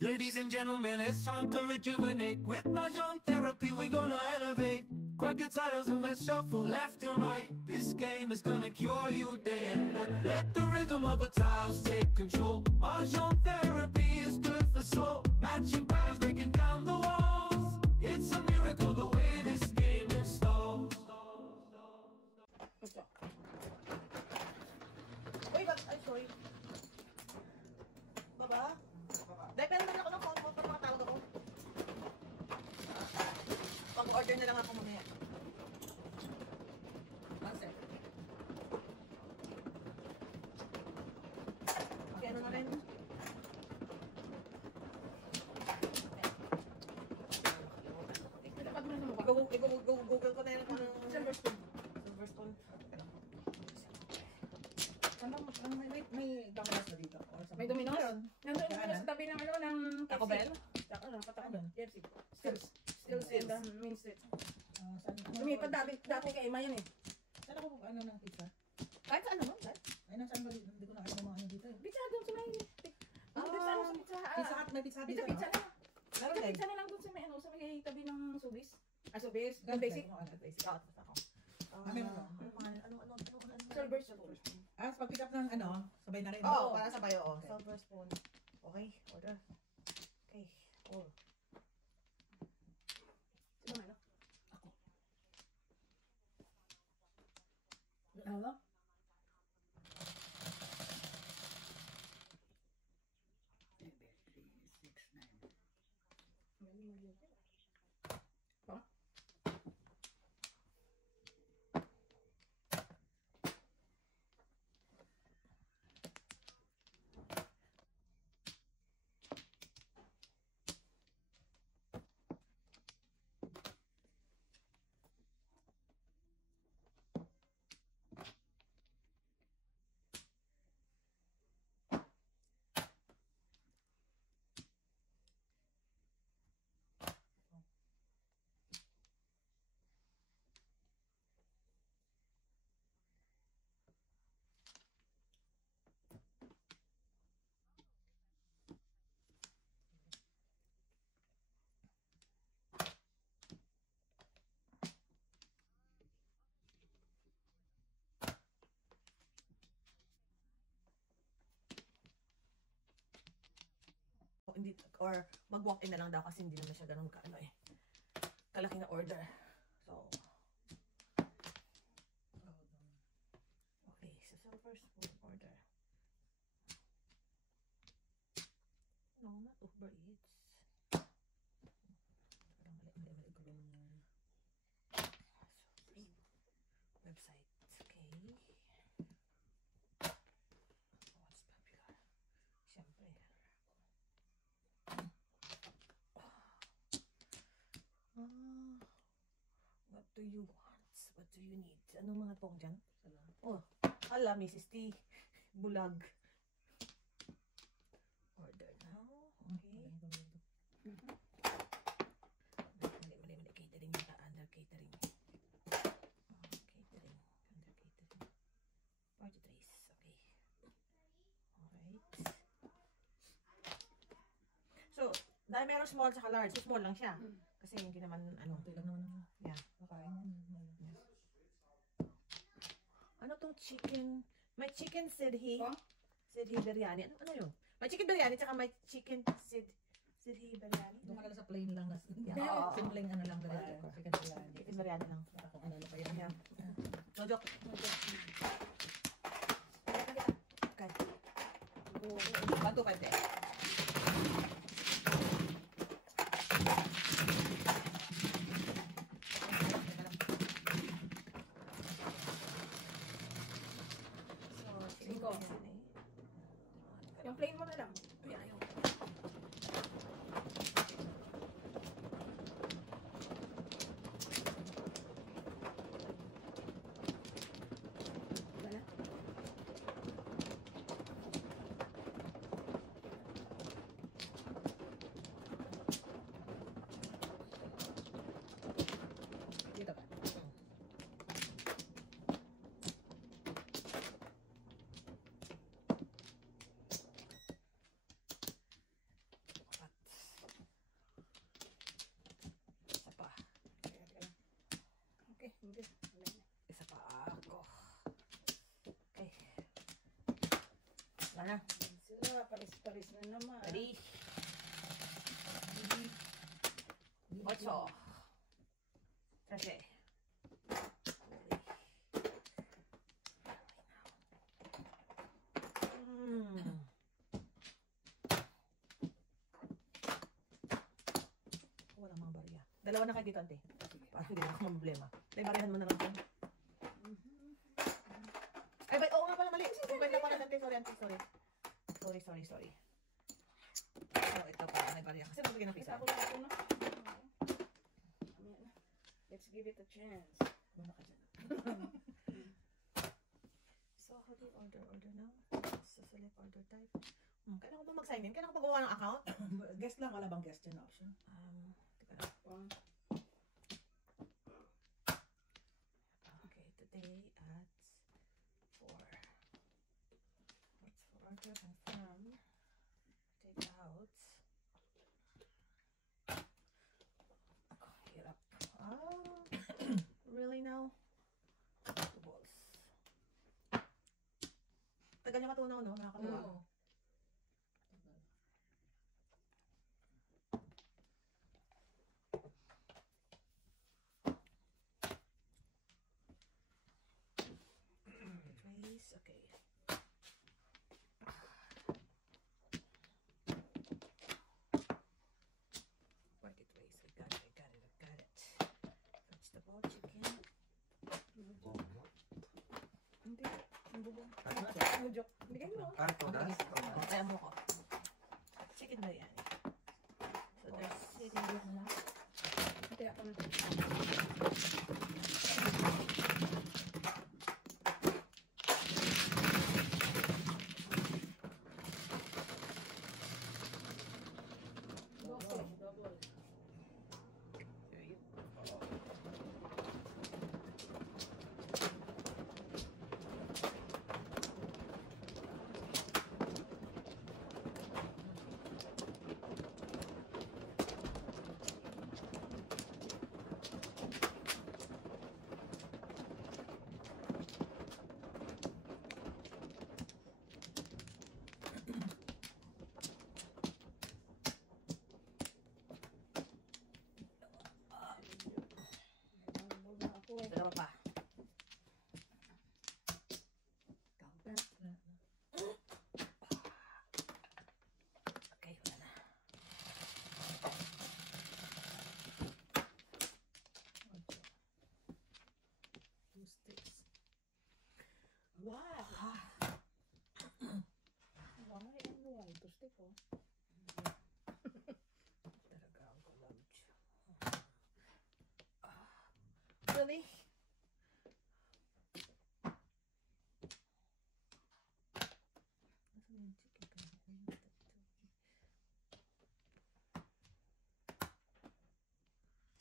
Ladies and gentlemen, it's time to rejuvenate. With Mahjong therapy, we're gonna elevate. Grab your titles and let's shuffle left and right. This game is gonna cure you day and night. Let the rhythm of the tiles take control. Mahjong therapy is good for soul. Matching patterns, breaking down the walls. It's a miracle the way this game installs. Uy, ay, sorry. Baba? Dahil meron naman ako ng phone mo pag makatawag ako. Pag-order na lang ako mamaya. One sec. Okay, ano na rin? Google ko na yun kung anong Silverstone. May Domino's na dito. May Domino's? Nandun sa tabi ng ano, ng Taco Bell? Patakbo. KFC. Still Stills. in the main street. Saan? Lumipat dati kay Ima yun eh. Saan ako ano ng pizza? Kahit saan naman, dahil. Ay, nasaan ba dito? Hindi ko nakita mga ano dito. Pizza doon sa may... Doon sa ano, sa pizza. Pizza Hut, may pizza Hut dito. Pizza na. Meron din. Pizza na lang doon sa may ano, sa may tabi ng Subis. Subis. Ganun, Basic. Basic. Tapos ako. Ano? Silver spoon. Pag pick up ng ano, sabay na rin. Oo, para sabay, oo. Silver spoon. Okay, order. Okay, oh. Sino ano? Ako. Ano? Pa? Hindi, or mag-walk-in na lang daw kasi hindi naman siya ganun kalaki na order. So, okay, so silver spoon order. No, not Uber Eats. Parang mali ko yung website. Okay. What's popular? Siyempre. What do you want? What do you need? Anong mga tong dyan? Oh, ala, Mrs. T. Bulag. Order now. Okay. Mali. Catering yata. Under catering. Catering. Under catering. Party trays. Okay. Alright. So, dahil meron small sa large. So, small lang siya. Kasi hindi naman, ano. Ito lang naman. Yeah. Kakain yan. Ano tong chicken? May chicken sidhi. Oh? Sidhi biryani. Ano yun? May chicken biryani tsaka may chicken sidhi biryani. Doon ka lang sa plain lang. Oo. Simpleng ano lang. Chicken biryani. Chicken biryani lang. Kung ano pa yun. Yeah. No joke. Okay. 125 din. Cinco. Yung plain mo na lang. Ayan, yung. Wala. paris-paris na naman. Ready? 8. 13. Wala mga barya. Dalawa na kayo dito, ante. Para hindi na ako problema. Tay, barihan mo na lang ito. Ay, oo nga pala, mali. Kwenta pala, ante. Sorry, ante. Sorry. Oh, ito pala, may barya. Kasi magbigay ng pisa. Ako na. Let's give it a chance. Muna ka dyan. So, how do you order now? So, select order type. Kailangan ko ba mag-sign in? Kailangan ko pagawa ng account? Guest lang, wala bang guest yun option? Teka lang. Okay, today at 4. What's for order? Confirm. Take out. Hirap. Really now? Two balls. Tagal niya matunaw, no? Nakakatuwa. Oo. Trace, okay. Work it, trace. I got it. Vegetable, chicken. Hindi. Ang bubong. Ano joke? Bigay mo. Kaya mo ko. Chicken biryani. So there's chicken na. Hindi ako na. Double. There you dalawa pa. Okay, wala na. Two sticks. Wow! Why? To stick, oh. Talaga ang collage. Really?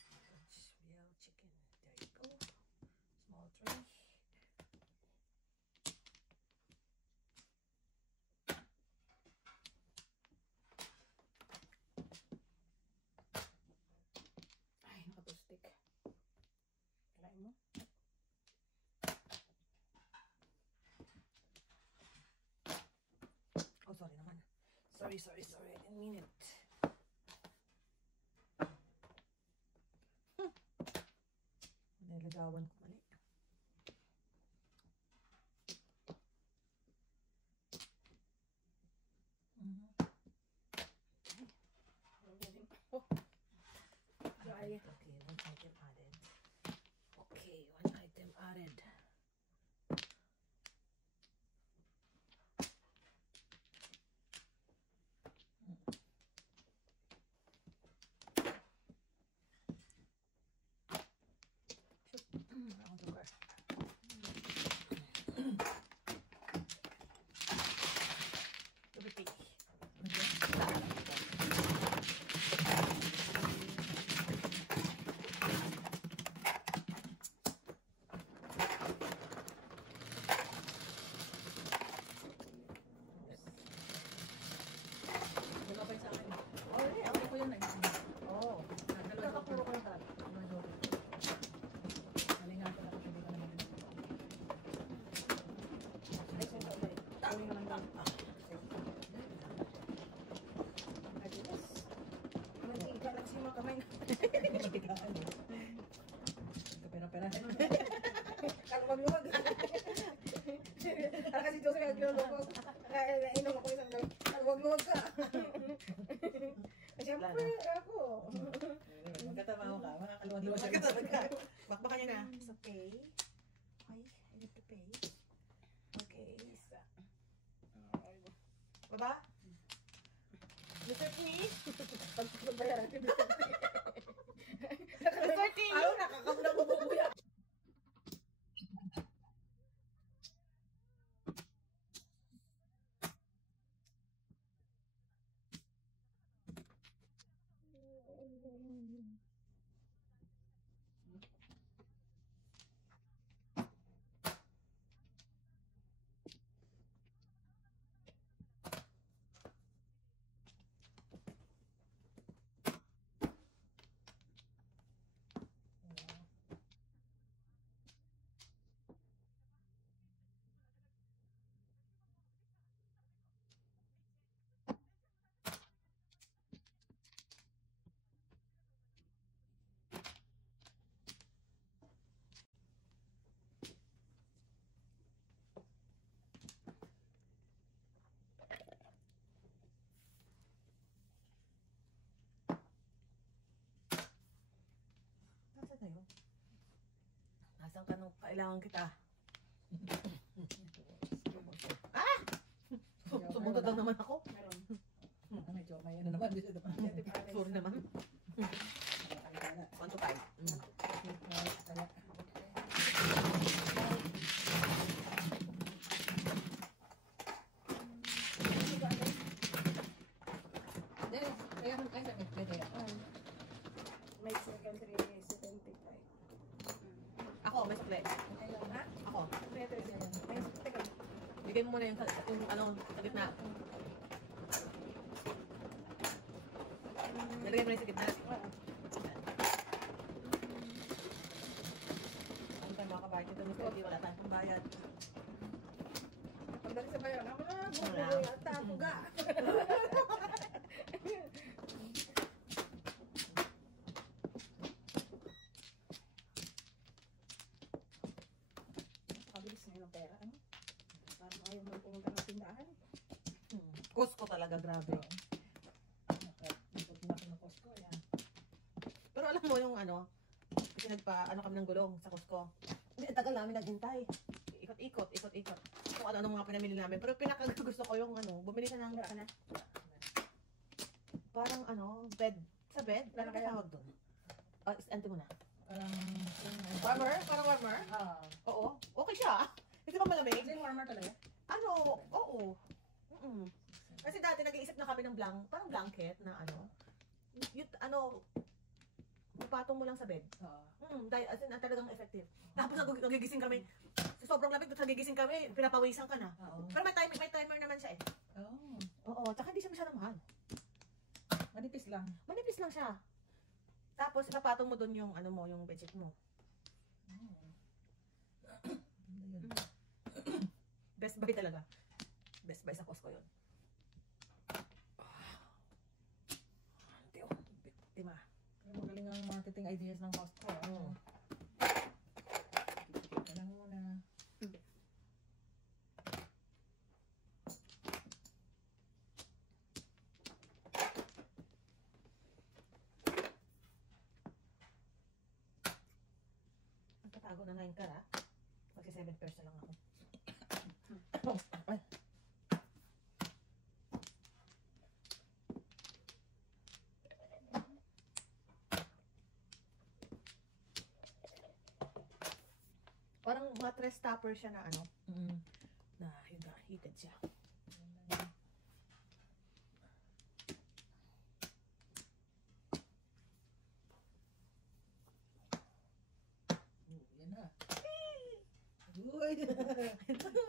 Nasaan yung chicken? Real chicken. There you go. Small tray. Ay, naka-to-stick. Kalain mo? Oh, sorry naman. Sorry. I didn't mean it. Nilagawan ko mali. Oh. Dry. Okay, one item added. Okay, one item added. Ang sugar. Tubig. ano. Pera-pera. Kalumag-lumag. Para kasi Joseph yung kinulubog. Nainom ako isang gabi. Kalumag-lumag ka. Siyempre, ako. Magkatama ka. Makakaluwag-luwag siya. Magkatalag ka. Bakbakan niya na. It's okay. Ay, I need to pay. Okay. Baba? Mr. P? Pagbayaran ni Mr. P. Mr. P? Ayaw, nakakamulang bububuya. Nasaan na yun? Nasaan ka nung kailangan kita? Ah! Sumunod lang naman ako. Meron. Medyo may ano naman. Sorry naman. 1 to 5. May secondary 75. Ako, may sukle. Ha? Ako. May teka. Bigay mo muna yung ano, sa gitna. Nalagay mo na yung sa gitna. Ano tayo mga kabayad? Ito Mr. P, wala tayong pambayad. Pagdating sa bayan, ako na, Wala. bubuhay at tapuga. Pabilis na yun ang pera, ano? Parang ayaw mo pumunta ng tindahan. Costco talaga, grabe. Pero alam mo yung ano, kasi ano kami ng gulong sa Costco. Hindi, ang tagal namin naghintay. Ikot-ikot. Kung ano mga pinamili namin. Pero pinakagusto ko yung ano, bumili ka ng parang ano, bed. Sa bed? Ano kaya tawag doon? Ante mo na. Warmer? Parang warmer? Oo. Okay siya. Hindi ba malamig? Hindi warmer talaga. Ano? Oo. Kasi dati nag-iisip na kami ng parang blanket na ano. Yung ano, ipatong mo lang sa bed. Dahil as in, talagang effective. Tapos nagigising kami. Sa sobrang lamig, nagigising kami, pinapawisan ka na. Pero may timer naman siya eh. Oo, tsaka hindi siya masyadong mahal. Manipis lang. Manipis lang siya. Tapos ipapatong mo doon yung ano mo, yung bedsheet mo. Best Buy talaga. Best Buy sa Costco yun. Biktima. Magaling ang marketing ideas ng Costco. Kailangan mo na. Nagtatago na 9 ka ha. Kasi 7 pairs na lang ako. Ay. Parang mattress topper siya na ano. Na heated siya. Yan na. Uy!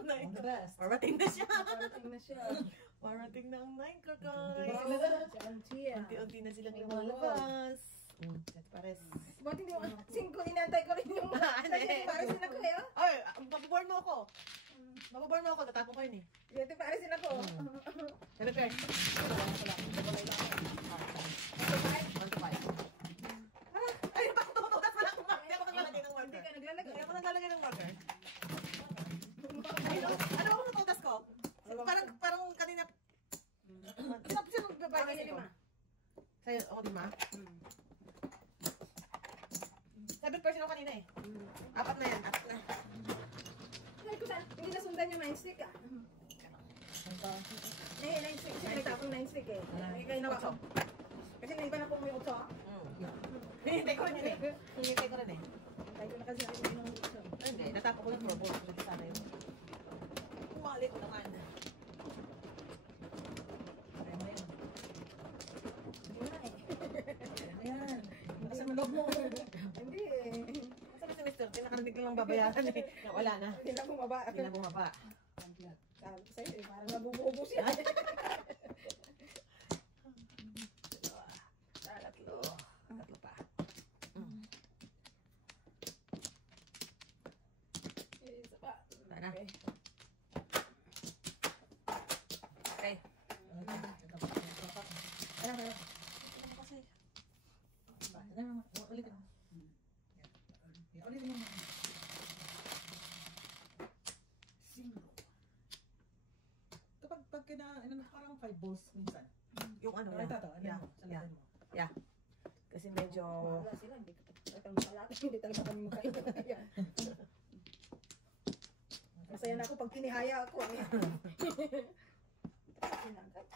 Ang best. Parating na siya. Parating na siya. Parating na ang 9 kakay. Si Auntie, ah. Unti-unti na silang lumalabas. Pares. Buti hindi mo, 5 inantay ko rin yung parisin ako eh. Ay, mababorn mo ako. Mababorn mo ako, tatapon ko yun eh. Buti parisin ako. Pero fair. 1 to 5. Ay, Sa'yo, ako di ba? 7% ako kanina eh. Apat na yan, apat na. Ay, ko saan? Hindi na sundan yung 9 stick ah. Eh, 9 stick. Kasi may tapong 9 stick eh. Hindi kayo nawa ko. Kasi may iba na po may 8 ah. Hinihintay ko rin yun eh. Hinihintay ko rin eh. Tayo ko na kasi ako may nung 8. Hindi, natapos ko yung purple. Hindi sana yun. Umali ko naman. Kaya mo yan. Hindi na eh. Ayan. Nasa malog mo. Hindi eh. Sabi si Mr. Pinakarinig ko lang babayaran eh. Wala na. Hindi na bumaba. Hindi na bumaba. Sabi ko sa'yo eh, parang nabububos yan. Tatlo. Tatlo pa. Isa pa. Tara. Okay. Okay. Ayan, ayan. Ano kasi? Ayan, ulitin mo. Ulitin mo. Kapag parang 5 balls minsan. Yung ano Ito, lang. ito. Ano Yeah. mo? Salatin mo. Kasi medyo... Wala sila, hindi ko hindi talaga kami makaiba. Masaya na ako pag tinihaya ako. Sinangkat.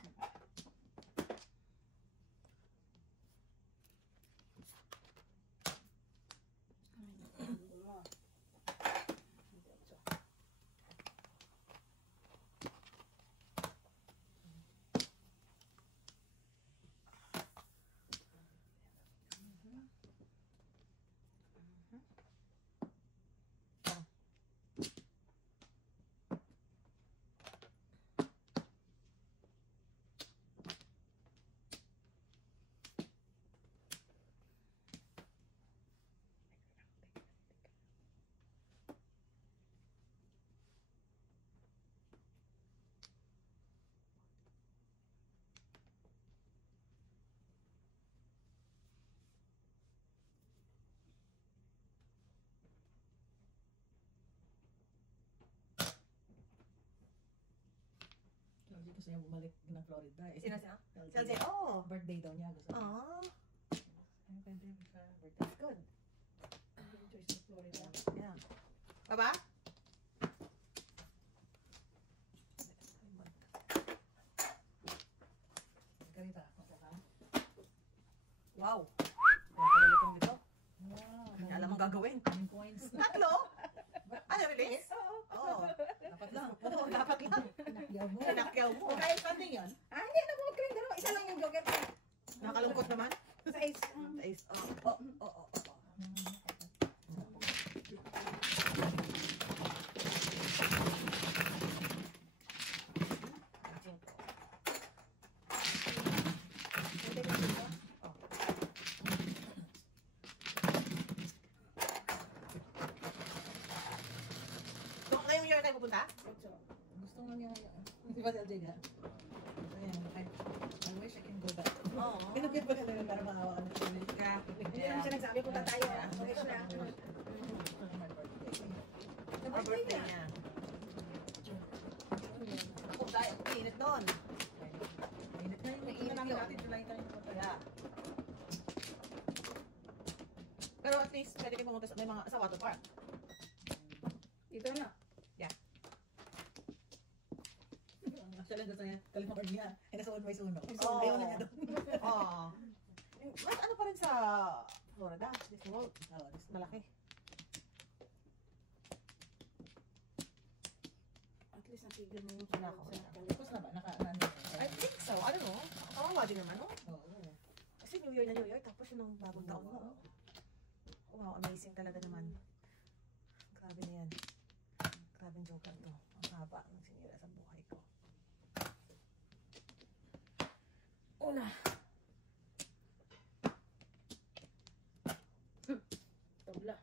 Gusto niya bumalik ng Florida. Sino siya? LJ. LJ, oh! Birthday daw niya. Gusto niya. Ah, Ano pwede sa birthday? good. Choice of Florida. Yeah. Baba? Ganito. Wow! Pagkalitin dito. Wow. Hindi alam ang gagawin. Daming coins. Tatlo? Ano, release? Oo. Dapat lang. Oo, dapat lang. Nakyaw mo. Pinakyaw mo. Kahit standing yun. Ah, hindi na bumag kayong dalawa. Isa lang yung joker. Nakalungkot naman. Sa ace. Sa is, oh. Doon ngayong year tayo pupunta? Gusto nga niya. Di ba si LJ niya? Ayan. I wish I can go back. Oo. Pinagyan pa nila para maawa ka na sila. Hindi naman siya nagsabi, punta tayo. Okay siya. Our birthday niya. Ako tayo, init doon. Mainit na yun. Mainit namin dati. July tayo napunta. Yeah. Pero at least, pwede kayo pumunta sa, may mga, sa water park. Dito na. Actually, gusto niya. California. Ay, nasa 1 by 1. Oo. Ayaw na niya doon. Oo. Mas ano pa rin sa Florida, Disney World. Oo, Malaki. At least natigil na yung Nako. tapos na ba? Naka-ano? I think so. I don't know. Kawawa din naman, no? Oo. Kasi New Year na New Year, tapos yun ang bagong taon mo. Wow, amazing talaga naman. Grabe na yan. Grabe yung joker to. Ang haba ng sinira sa buhay ko. Una. tabla.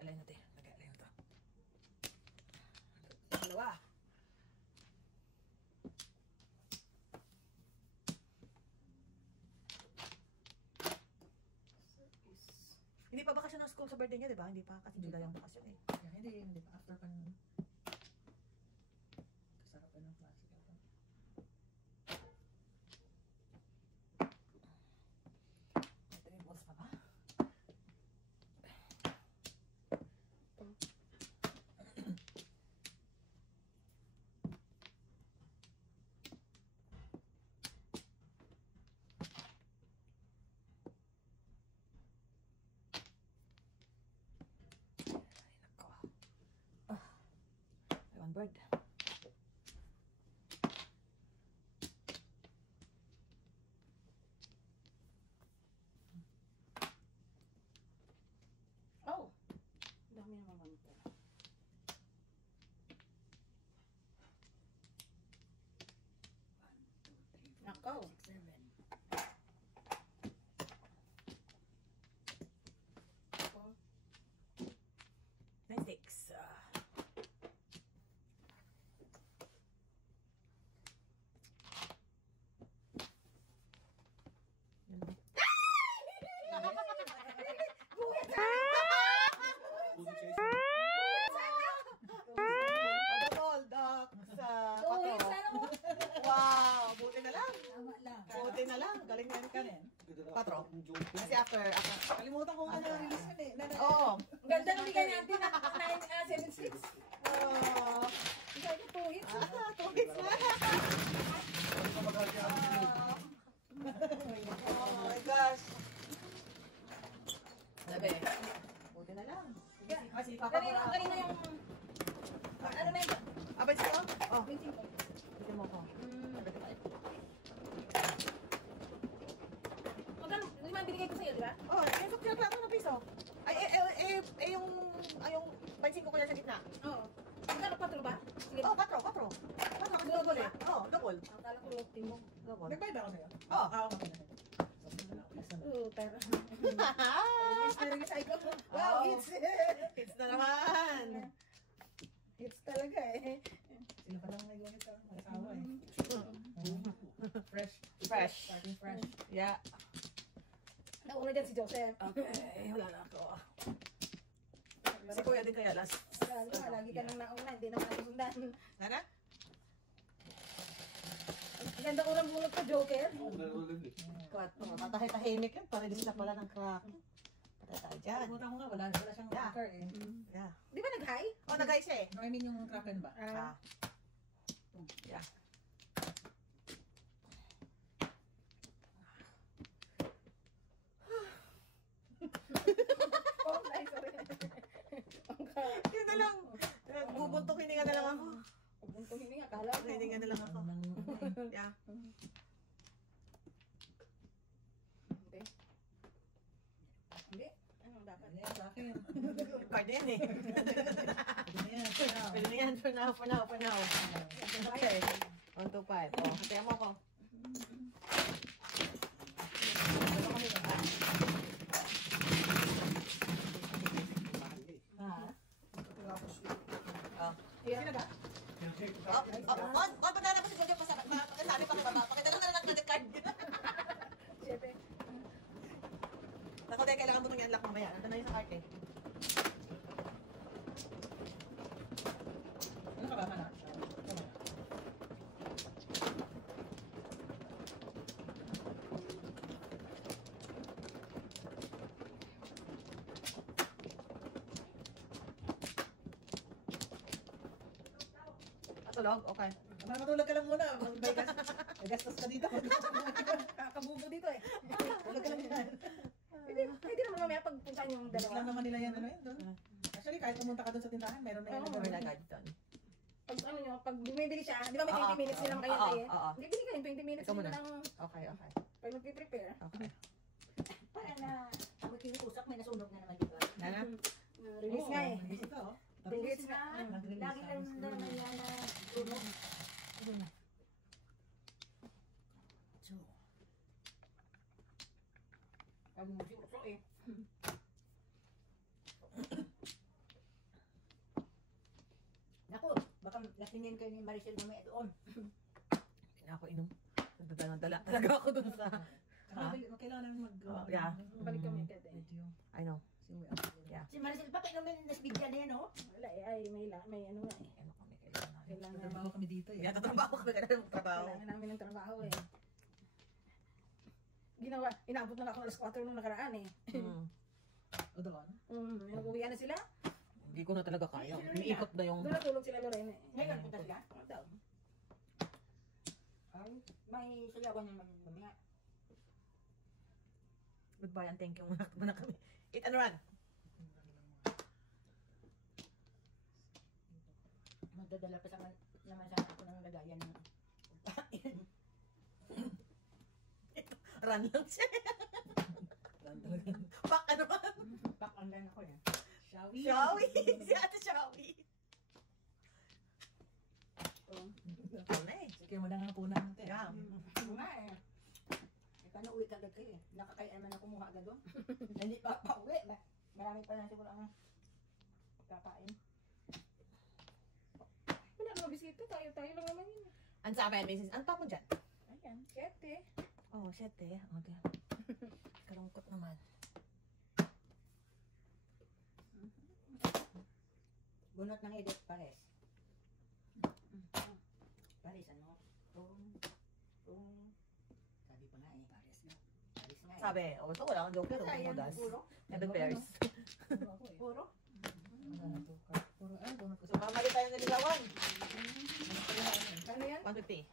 Alay natin. Nag-alay na to. Dalawa. Hindi pa bakasyon ng school sa birthday niya, di ba? Hindi pa, kasi July ang bakasyon eh. Hindi pa. After pa nun. Kasarap pa ng klase. Ito yung balls pa ba? One bird. Oh! Dami naman ito. Nako. 96. Double duck sa Uwi, pato. sana mo. Wow, buti na lang. Tama lang. Buti na lang. Galing yan ka. Kanin. Patro. Kasi after. Kalimutan ko ano release ka eh. Oo. Ang ganda ng bigay natin na 976. Oh. Ikaw yung 2 hits. 2 hits na. Oh my gosh. Sabi. Buti na lang. Kasi papa ko na. Kanina yung... Ano na yun? Abay sa'yo? Oh. 25. Buti mo ko. Magkano? Lima ang binigay ko sa'yo, di ba? Oh, yung sukya lang ng piso. Yung pansin ko kaya sa gitna. Oo. Magkano? 4 ba? Sige. Oh, 4. 4 kasi double eh. Oh, double. Akala ko yung team mo. Double. Nagbayad ako sa'yo? Oh. Ako ka na. Tara. Narinig ko. Wow, Wow, hits. hits! Hits na naman. Hits talaga eh. Sila pa lang nag-unit ka. Mag-asawa eh. Fresh. Fresh. Starting fresh. Yeah. Nauna dyan si Joseph. Okay, wala na ako. Si Kuya din kaya last. Lagi ka nang nauna, hindi naman ako sundan. Nana? Ang ganda ko ng bunot ko, Joker. Tatahimik yun. Parilis na pala ng crack. Patay tayo dyan. Kalimutan ko nga, wala siyang cracker eh. Yeah. Di ba nag-high? Oh, nag-guys eh. No, I mean yung kraken ba? Ah. Yeah. Oh, nice. Yun na lang. Bubuntok hininga na lang ako. Buntong hininga, akala ko. Hininga na lang ako. Yeah. Hindi. Hindi. Anong dapat? Ano yan sa akin? Card na yan eh. Ano yan? Pwede na yan. For now. Okay. 1, 2, 5. Oh, hatiyan mo ako. Ayan na ba? Ba't na naman si Jojo pa sabi pa kay baba? Pakita lang ng credit card. Siyempre. Ako dahil kailangan mo nang i-unlock mamaya. Ito na yung sa card eh. Ano ka ba? Ano? Tulog? Okay. Matulog ka lang muna. May gastos ka dito. Kakabubo dito eh. Tulog ka lang yan. Pwede naman mamaya pagpuntahan yung Gusto lang dalawa. naman nila yan. Ano yun doon? Actually, kahit pumunta ka doon sa tindahan, meron na yun. Oo, Or lagad doon. Pag ano nyo, pag bumibili siya, di ba may 20 minutes nilang kayo Oo, tayo? oo. Hindi, bili kayo 20 minutes Ikaw muna. nila lang Okay. pag magpiprepare. Okay. Para na ang kinuusap may nasunog na naman, di ba? Nana? Release nga eh. Release ito, oh. Release nga. Nag-release. Lagi lang na naman yan na tunog. So, Pag musyo eh. naku, baka lasingin kayo ni Maricel mamaya doon. Hindi na ako inom. Nagdadala talaga ako dun sa... Kailangan namin mag... Yeah. Balik kami ka din. Medyo I know. naman nasbigyan na yan, oh. Wala eh, ay may ano nga eh. Ano kami kailangan natin? Kailangan, Trabaho kami dito eh. Kaya tatrabaho kami kailangan ng trabaho. kailangan namin ng trabaho eh. Inaabot na ako ng alas 4 nung nakaraan eh. O doon? Nag-uwian na sila. Hindi ko na talaga kaya. Umiikot na yung... Doon natulog sila Lorena eh. Ngayon, punta sila. Daw. Ay, may sayawan yung mamaya. Goodbye and thank you muna kami. Eat and run. Magdadala pa naman sana ako ng lagayan ng pagkain. Run lang siya. Pak ano ba? Pakandan ako eh. Shawi! Shawi! Si Ate Shawi. Ito na eh. Sige mo na nga po natin. Yeah. Oo nga eh. Eh, paano uwi kagad kayo eh? Nakakaya naman ako kumuha agad doon. Hindi pa uwi. Marami pa lang siguro ang kakain. Wala naman bisita. Tayo lang naman yun. Ang sabi, Mrs. Ang pa mo dyan? Ayan, 7. Oh, 7 eh. Okay. Kalungkot naman. Bunot ng edit pares. Pares ano? Sabi pa nga eh. Pares nga. Pares nga eh. Sabi, oh, ito wala kang joker. Huwag mo das. Puro? 7 pairs. Puro ako eh. Puro? Wala na to. Puro ay, bunot ko So, mamali tayo ng ligawan. Ano yan? 150.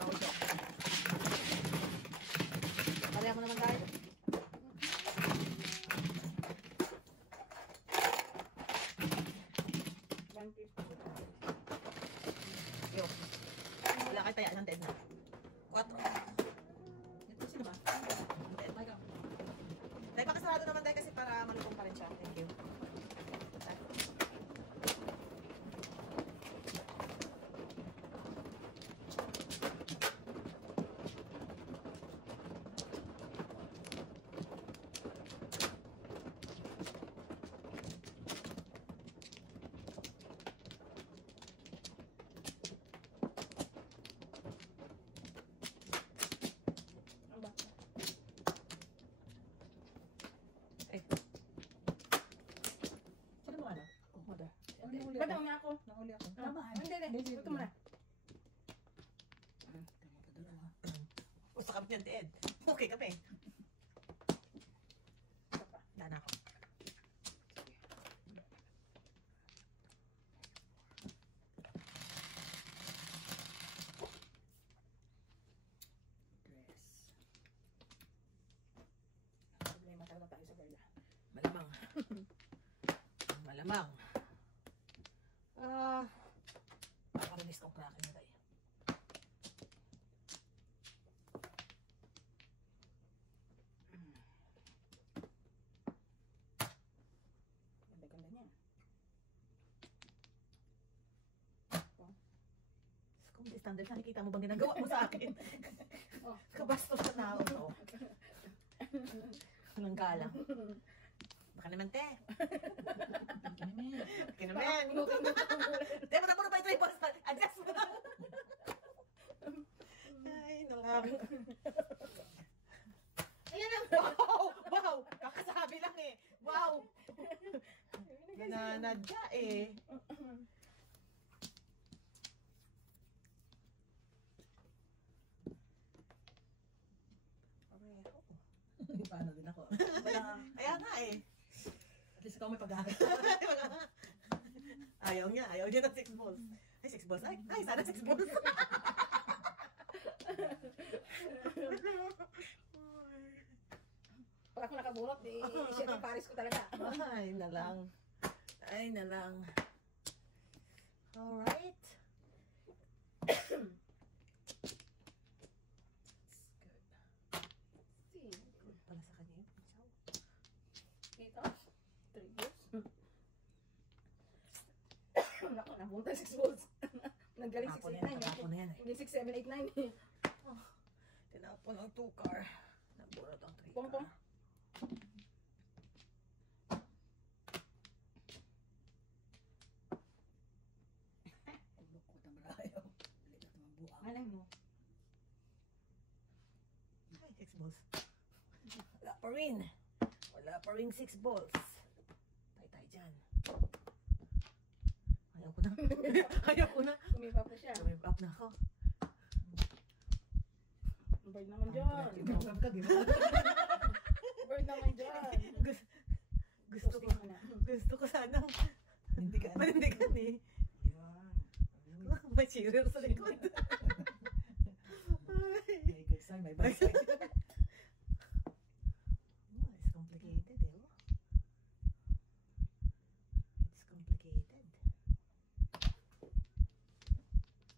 No joke. Pareha mo naman tayo. Yo. Wala kayo tayaan ng 10 na. 4. Ito sino ba? Tayo. Tayo pakasarado naman tayo kasi para malutong pa rin siya. Thank you. Sino mo ano? Mother. Nahuli Ba't ako. nga ako? Nahuli ako. Tama. Hindi. Ito muna. Gusto kami niyan, Ted. Okay, kape. Daan ako. Dress. Problema talaga tayo sa Berla. Malamang. Malamang. Pakarinis kong cracking na tayo. Ganda-ganda niyan. Kung di standard, nakikita mo bang ginagawa mo sa akin? Oh. Kabastos na tao to. Anong galang? Baka naman, te. Baka naman. Te, mo na pa ito yung basta. Adjust mo na. Ay, nalang. Ayan ang Wow! Wow! Kakasabi lang eh. Wow! Nananadya eh. Paano din ako? Kaya nga eh. At least ikaw may pag-aaral. Ayaw niya ng 6 balls. Ay, 6 balls. Ay, sana 6 balls. Pag ako nakabulot, di siya ang pares ko talaga. Ay, na lang. Ay, na lang. Alright. Para sa kanya. Dito. 3 years. Naku, nabunta 6 volts. Nanggaling Tapon 689. na yan, tapon na yan eh. Hindi 6789 eh. Tinapon ang 2 car. Naburot ang 3 Pong-pong. car. Lukot ang malayo. Balik na tumabuang. Anong mo? Ay, 6 balls. Wala pa rin. Wala pa rin 6 balls. Ayaw ko na. Ayaw ko na. Umipa pa siya. Tumip up na ako. Bird naman dyan. Bird naman dyan. Gusto ko. Posting mo na. Gusto ko sanang Panindigan. panindigan eh. Yan. May cheerer sa likod. May good side, may bad side. Oh, it's complicated eh. Oh. It's complicated.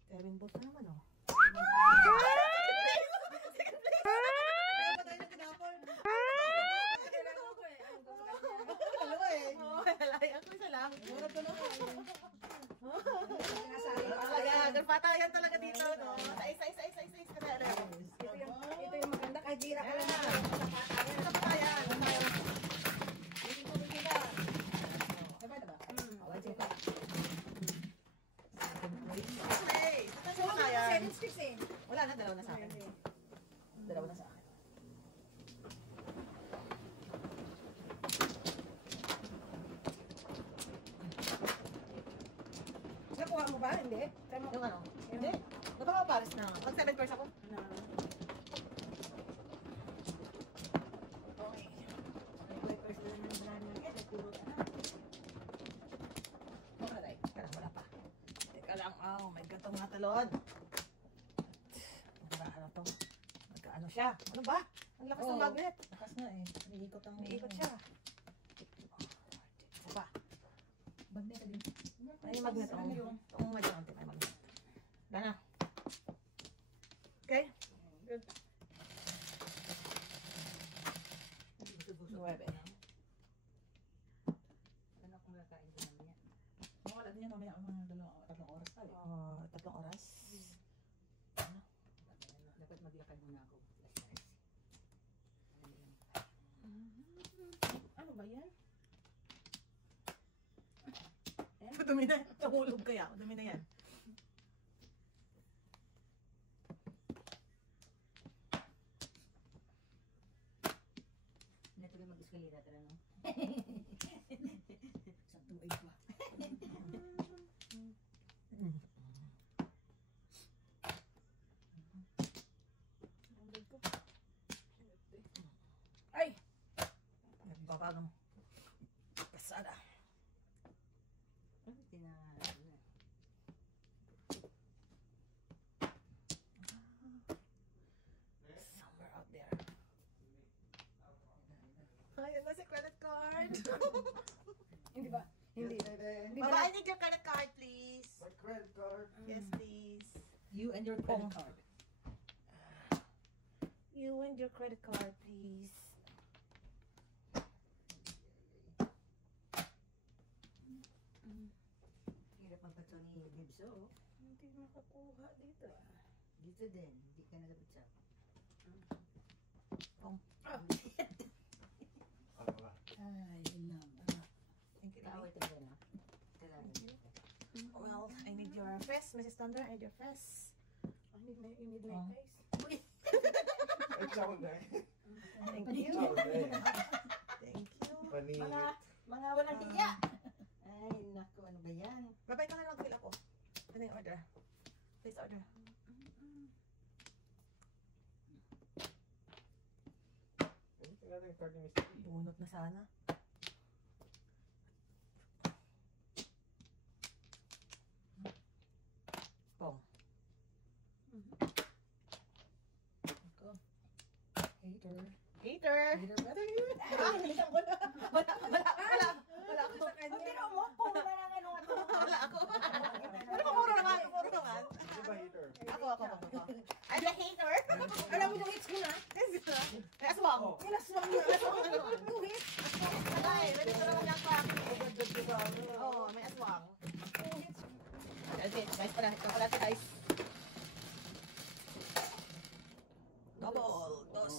Kevin Boss na naman oh. Dalawa eh. Oh, lalaya ko isa lang. Mura ko naman. Patayan talaga dito, no? Sais ka talaga. Ito yung maganda. Kahit di na ka lang. Patayan. Diba, diba? Okay. Patayan. 7 sticks eh. Wala na, dalawa na sa akin. Dalawa na sa akin. Nakuha mo ba? Hindi? Tama. Yung ano? Hindi. Napaka-pares na. Mag 7 course ako. Okay. First na naman na namin. Nagpuro ka na. Okay. Teka lang, wala pa. Teka lang. Oh, may gatong nga talon. Ano to? Magkaano siya? Ano ba? Ang lakas ng Oh. magnet. Lakas nga eh. Umiikot ang... Umiikot siya. Isa pa. Magnet ka din. May magnet. Ang magnet. May magnet. Wala na. Okay? Good. 9. Ano kung nakain ko naman yan? Mawala din yan mamaya ang mga 3 oras tayo. 3 oras. Dapat maglakad muna ako. Ano ba yan? Dumi na. Nahulog kaya. Dumi na yan. Natuloy mag-eskalera tala no? Sa tuig pa. Ay! Nagbabagang pasada. Somewhere out there. Ayan na si credit card. Hindi ba? Hindi. Hindi ba? Mama, I need your credit card, please. My credit card. Yes, please. You and your credit card. You and your credit card, please. Hirap magpato ni Bibso. Hindi makakuha dito. Dito din. Hindi ka nalabot sa Oh. Ano ba? Ay, inam. Thank you, Kaaway Lily. tayo na. Kailangan. Well, I need your fess, Mrs. Thunder. I need your fess. You need Oh. face. Ay, chow na eh. Thank you. Chow na eh. Thank you. Paningit. Mga walang hiya. Ay, naku, ano ba yan? Babay ka na lang, fill up ko. Ano yung order? Please order. Tingnan natin yung card ni Mr. E. Bunot na sana. Pong. Hater. Hater! Hater better you. Wala ako. Hindi na mo, puro na lang ano. Wala ako. Ano ba, puro naman? Puro naman. Hindi ba hater? Ako. I'm the hater. Alam mo yung hits ko na? May aswang. Oh. Ilaswang mo. Aswang ano naman? Two hits. Ay, ready ko naman yung pack. Oo, may aswang. Two hits. Okay, guys pala. Ikaw pala si guys. Double. Dos.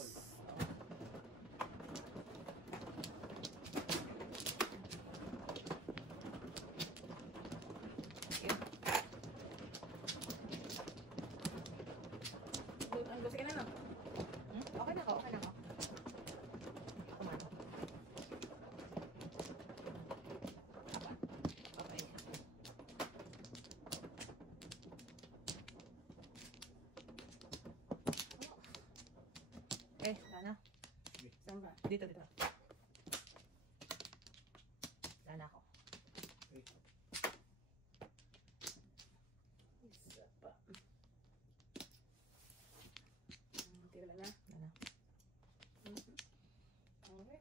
Ang gusto ka na no? Okay na ako. Tomato. Okay. Dito. Wala na ako. Isa pa. Tira na. Wala na. Okay.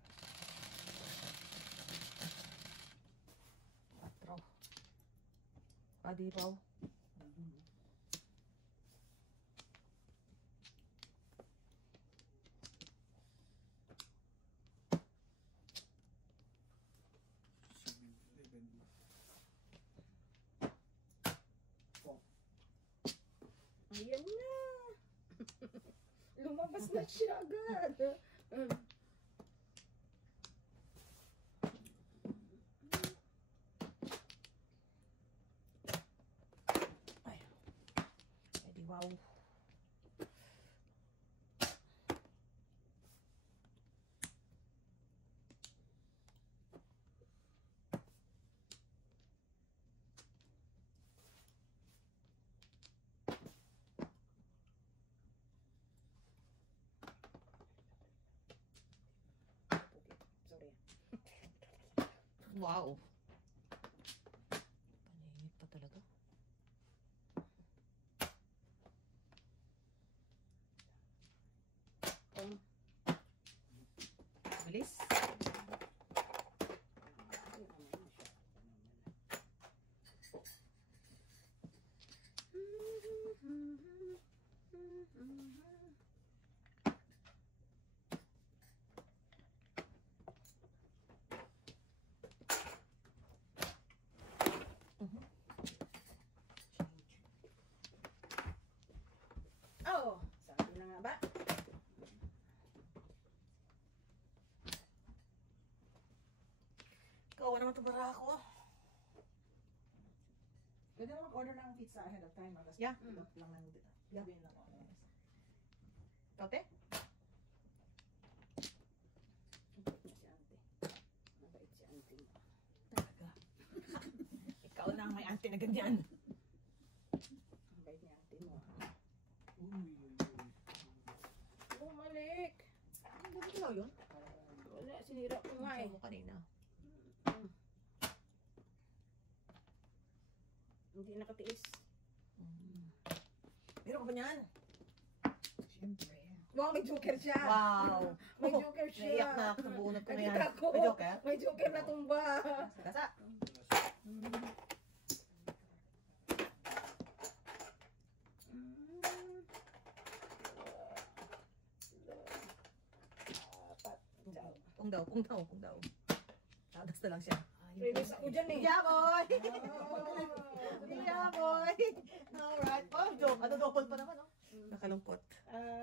4. Di raw. Ayan na. Lumabas na siya agad. Di wow. Sorry. Wow. Paningit pa talaga. Bilis. Oh, sabi na nga ba? Kawa naman ito bara ako. Pwede naman order ng pizza ahead of time. Tapos Yeah. lock lang ng gabihin lang ako. Tote? Mabait na si ante. Mabait si ante mo. Talaga. Ikaw na ang may ante na ganyan. Mabait ni ante mo. Bumalik. Bakit ikaw yun? Wala, sinira ko nga eh. Mo kanina. Hindi nakatiis. Meron ka ba niyan? Siyempre. Wow, may joker siya. Wow. May joker siya. Naiyak na ako. Nabunod ko na yan. Nakita ko. May joker? May joker na tumba. Kasa. Kung daw. Tadas na lang siya. Previous ako dyan eh. Yeah, boy! Yeah, boy! Alright. Oh, joke. Ano, double pa naman, oh. Nakalungkot.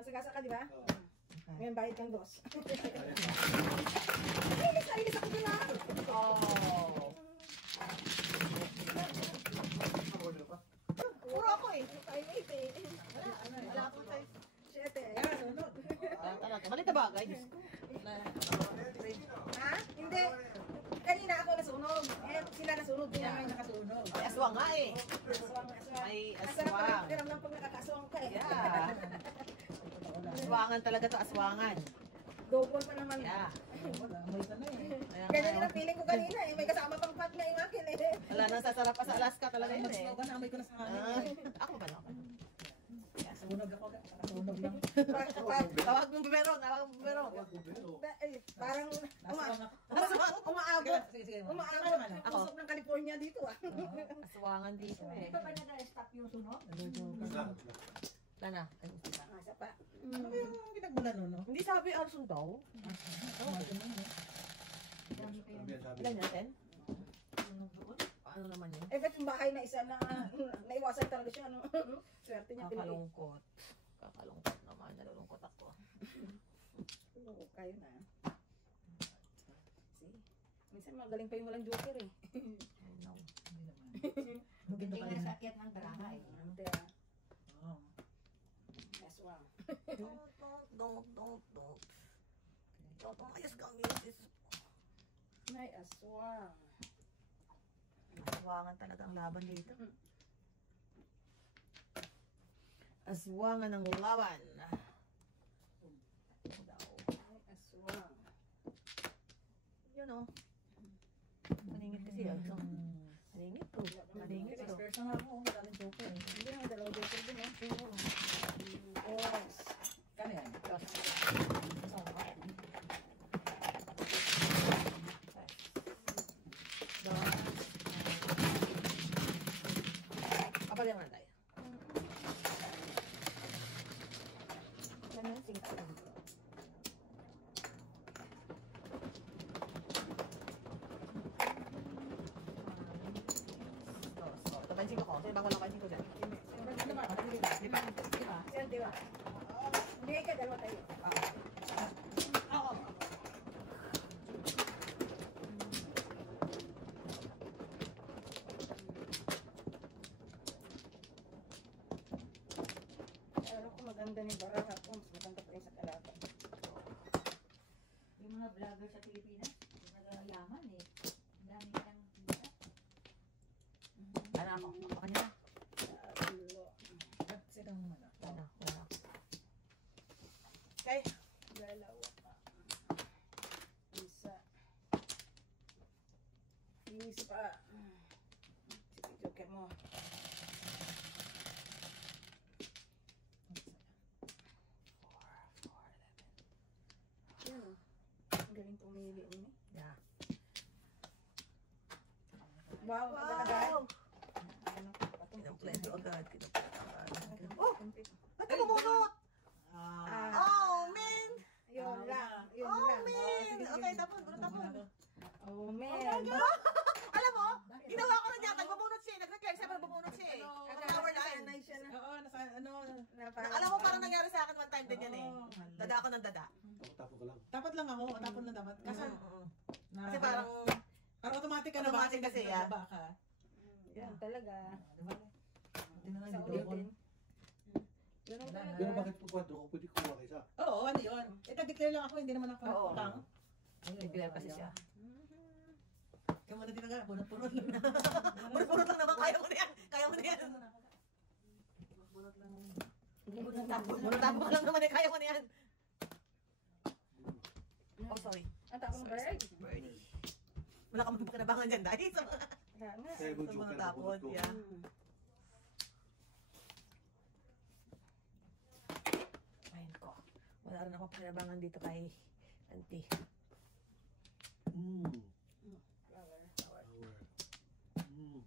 Sagasa ka, di ba? Okay. Ngayon, bahit kang dos. Nainis ako dyan ah. Oh. Puro ako eh. Ay, wait eh. Wala ako tayo. Shit eh. Talaga. Malit na bagay. Diyos ko. Ha? Hindi. Kanina ako nasunog. Eh, sila nasunog. Hindi naman nakasunog. May aswang nga eh. Aswang. May Masarap aswang. pa rin lang pag nakakaswang ka eh. Yeah. Aswangan talaga to, aswangan. Double pa naman. Yeah. Wala, may sana eh. Ayan Ganyan din nga, ang feeling ko kanina eh. May kasama pang pat na yung akin eh. wala nang sasarap pa sa Alaska talaga yun eh. Mag-snow ka na, amoy ko na sa hangin. Ako ba naman? Sunog ako. Sunog lang. Tawag mong bibero, tawag mong bibero. Parang Aswang. umaabot. Sige. Umaabot. Ako. Usok ng California dito ah. Aswangan dito eh. ba nag-stop yung sunog? Wala na. Isa pa. Ano ba yung pinagmula nun, no? Hindi sabi Arson daw. Ilan natin? Ano naman yun? Eh, ba't yung bahay na isa na naiwasan talaga siya, no? Swerte niya. Kakalungkot. Kakalungkot naman. Nalulungkot ako. Oo, kayo na. See? Minsan magaling pa yung walang joker eh. I know. Hindi naman. Maganda pa rin. akyat ng baraha eh. Hindi ah. Oo. Aswang. Don't. Don't umayos ka ang misis. May aswang. Aswangan talaga ang laban dito. Aswangan ang laban. Daw. May aswang. yun oh. Maningit kasi yun. So, maningit to. Maningit to. First na nga ako, maraming joker eh. Hindi naman dalawang joker din eh. Yes. Kano yan? Kapalya mo na tayo. Ano, sige. Tapansin ko ko. Sino ba ko napansin ko dyan? Ano ba? Yan, di ba? Hindi ka, dalawa tayo. Oo. Alam ko maganda ni Baraha ko, mas maganda pa rin sa Kalapa. Yung mga vlogger sa Pilipinas, nagayaman eh. Ang dami nilang kita. Ano ako? Ako kanina. Ba't silang ano? Wala. Wala. Okay. Dalawa pa. Isa. Isa pa. Sige, joker mo. Yan. Ang galing pumili mo. Yeah. Wow, Wow! Patong Kinumpleto agad. Oh! Ba't ka bumunot? Ah. Oh, man! Yun lang. Yun Oh, lang. man! Okay, tapos. Bunot tapos. Oh, man. Alam mo, ginawa ko na niya. Nagbubunot siya. Nag-reflex siya. Nagbubunot siya eh. Nag-hour na. Sanay siya na. Oo, nasa ano. Alam mo, parang nangyari sa akin one time din yan eh. Dada ako ng dada. Tapo ka lang. Dapat lang ako, tapon na dapat. Kasi, Kasi parang, parang automatic ka na ba? automatic kasi, ah. Ba ka? Yan talaga. Diba? Buti na lang, Sa hindi double. ulitin. Ganun talaga. Pero bakit po kwadro ko pwede kuha kayo isa? Oo, ano yun? Nag-declare lang ako, hindi naman ako Oo. utang. declare kasi siya. Kaya mo na din nga, bunot-bunot lang. Purot lang naman. Kaya mo na yan. Kaya mo na yan. Bunot lang. Bunot-tapo ka lang naman eh. Kaya mo na yan. Oh, sorry. Ang tapong bird. Birdie. Wala ka magpakinabangan dyan dahil sa mga... Kaya nga. Kaya mo Sa joker mga na tapon. bunot ko. Yeah. Ayun ko. Wala rin ako pakinabangan dito kay auntie. Flower. Flower.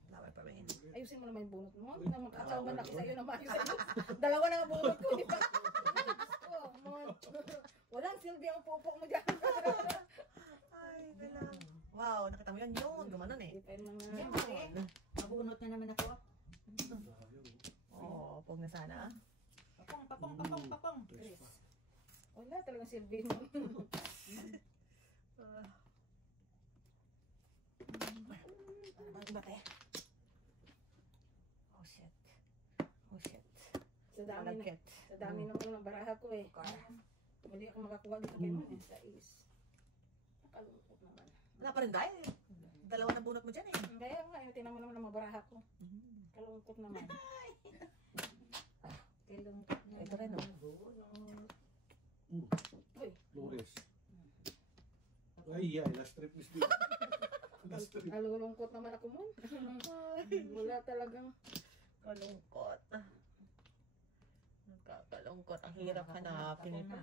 Flower pa rin. Ayusin mo naman yung bunot mo. Nang magkakawan ako sa'yo na maayos ayos. Dalawa na ang bunot ko. Di ba? Oh, walang silbi ang pupok mo dyan. Ay, wala. Wow, nakita mo yan yun. Gumanon eh. Di pa yung mga... Yun. Mabunot na naman ako. Oo, pog na sana. Papong. Chris. Wala talagang silbi mo. Ano bang iba te? Oh shit. Oh shit. Sa dami na. Malagkit. Sa dami naman ng baraha ko eh. Mali ako makakuha dito kay mo eh. Sa is. Nakalungkot naman. Wala pa rin dahil. Dalawa na bunot mo dyan eh. Kaya nga, yung tinan mo naman ang mga baraha ko. Kalungkot naman. Kalungkot na. Ito rin oh. Uy, Flores. Ay, last trip is dito. Last trip. nalulungkot naman ako mo. Wala talagang. Kalungkot. Nagkakalungkot. Ang hirap hanapin ito.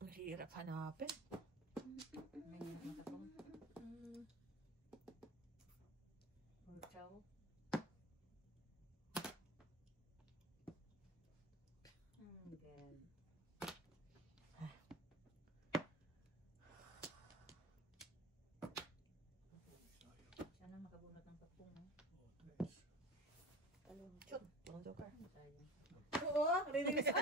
Ang hirap hanapin. Sana makabunot ng papung. Shoot. Long joker. Oo, release.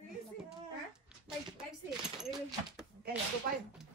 Release. Ha? 5-6. Okay, 2-5.